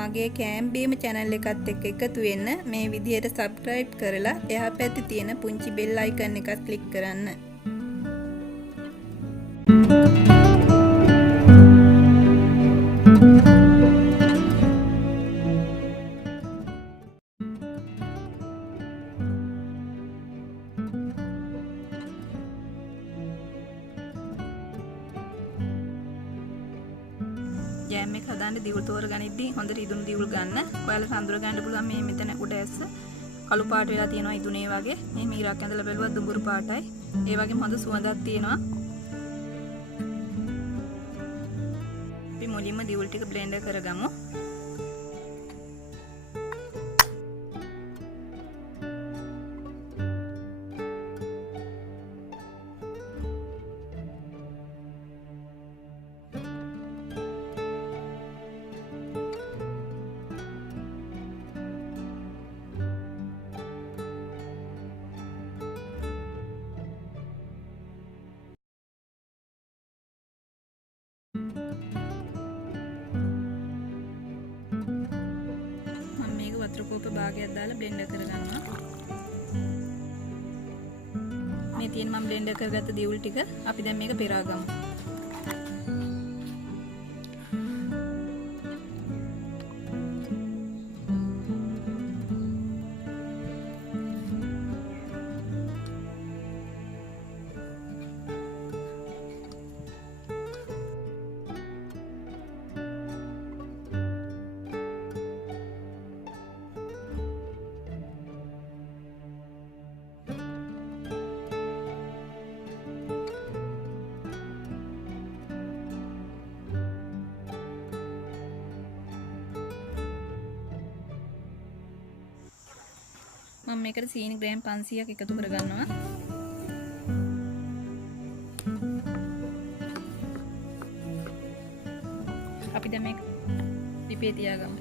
මගේ කෑම් බීම channel එකත් එක්ක එකතු වෙන්න මේ විදිහට subscribe කරලා එහා පැත්තේ තියෙන පුංචි bell icon එකත් click කරන්න. ජෑම් එක හදාන්න දියුල් තෝරගනිද්දී හොඳට ඉදුණු දියුල් ගන්න. ඔයාලට අඳුර ගන්න පුළුවන් මේ මෙතන උඩ ඇස්ස කළු පාට වෙලා තියෙනවා ඉදුණේ වගේ. මේ මීරක් ඇඳලා බැලුවා දුඹුරු පාටයි. ඒ වගේම හොඳ සුවඳක් තියෙනවා. අපි මුලින්ම දියුල් ටික බ්ලෙන්ඩර් කරගමු. වතුර කෝප භාගයක් දාලා බ්ලෙන්ඩර් කරගන්නවා. මේ තියෙන මම බ්ලෙන්ඩර් කරගත්ත දියුල් ටික අපි දැන් මේක පෙරාගමු. මම මේකට සීනි ග්‍රෑම් 500ක් එකතු කරගන්නවා. අපි දැන් මේක ලිපේ තියාගමු.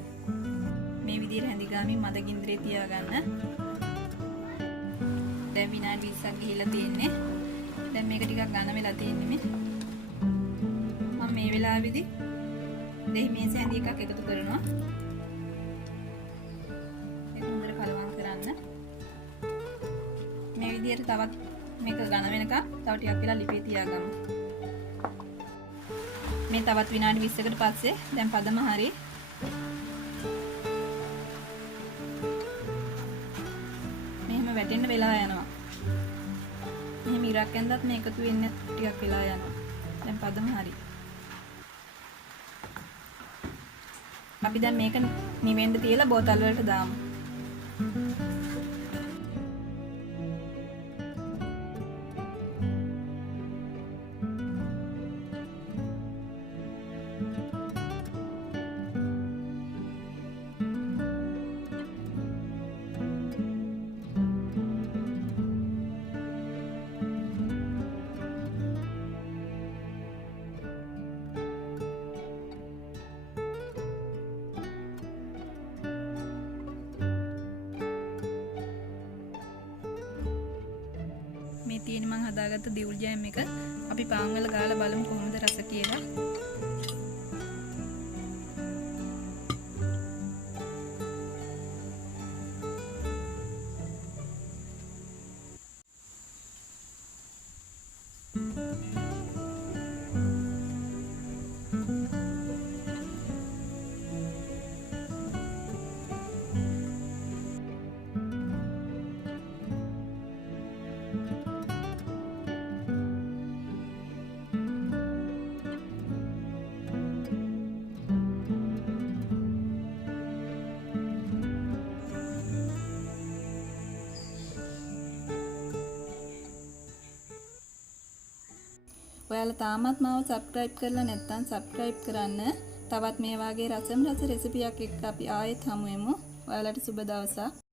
මේ විදිහට හැඳි ගාමින් මද ගින්දරේ තියාගන්න. දැන් විනාඩි 20ක් ගිහිල්ලා තියෙන්නේ. දැන් මේක ටිකක් ඝන වෙලා තියෙන්නේ මේ. මම මේ වෙලාවේදී දෙහි මේස හැඳි එකක් එකතු කරනවා. මේ විදිහට තවත් මේක ඝන වෙනකම් තව ටිකක් වෙලා ලිපේ තියාගමු. මේ තවත් විනාඩි 20කට පස්සේ දැන් පදම හරි. මෙහෙම වැටෙන්න වෙලා යනවා. මෙහෙම ඉරක් ඇඳත් මේ එකතු වෙන්න ටිකක් වෙලා යනවා. දැන් පදම හරි. අපි දැන් මේක නිවෙන්න තියලා බෝතල් වලට දාමු. මේ තියෙන මම හදාගත්ත දියුල් ජෑම් එක අපි පාන් වල ගාලා බලමු කොහොමද රස කියලා. ඔයාලා තාමත් මාව subscribe කරලා නැත්නම් subscribe කරන්න. තවත් මේ වගේ රසම රස රෙසිපියක් එක්ක අපි ආයෙත් හමු වෙමු. ඔයාලට සුබ දවසක්.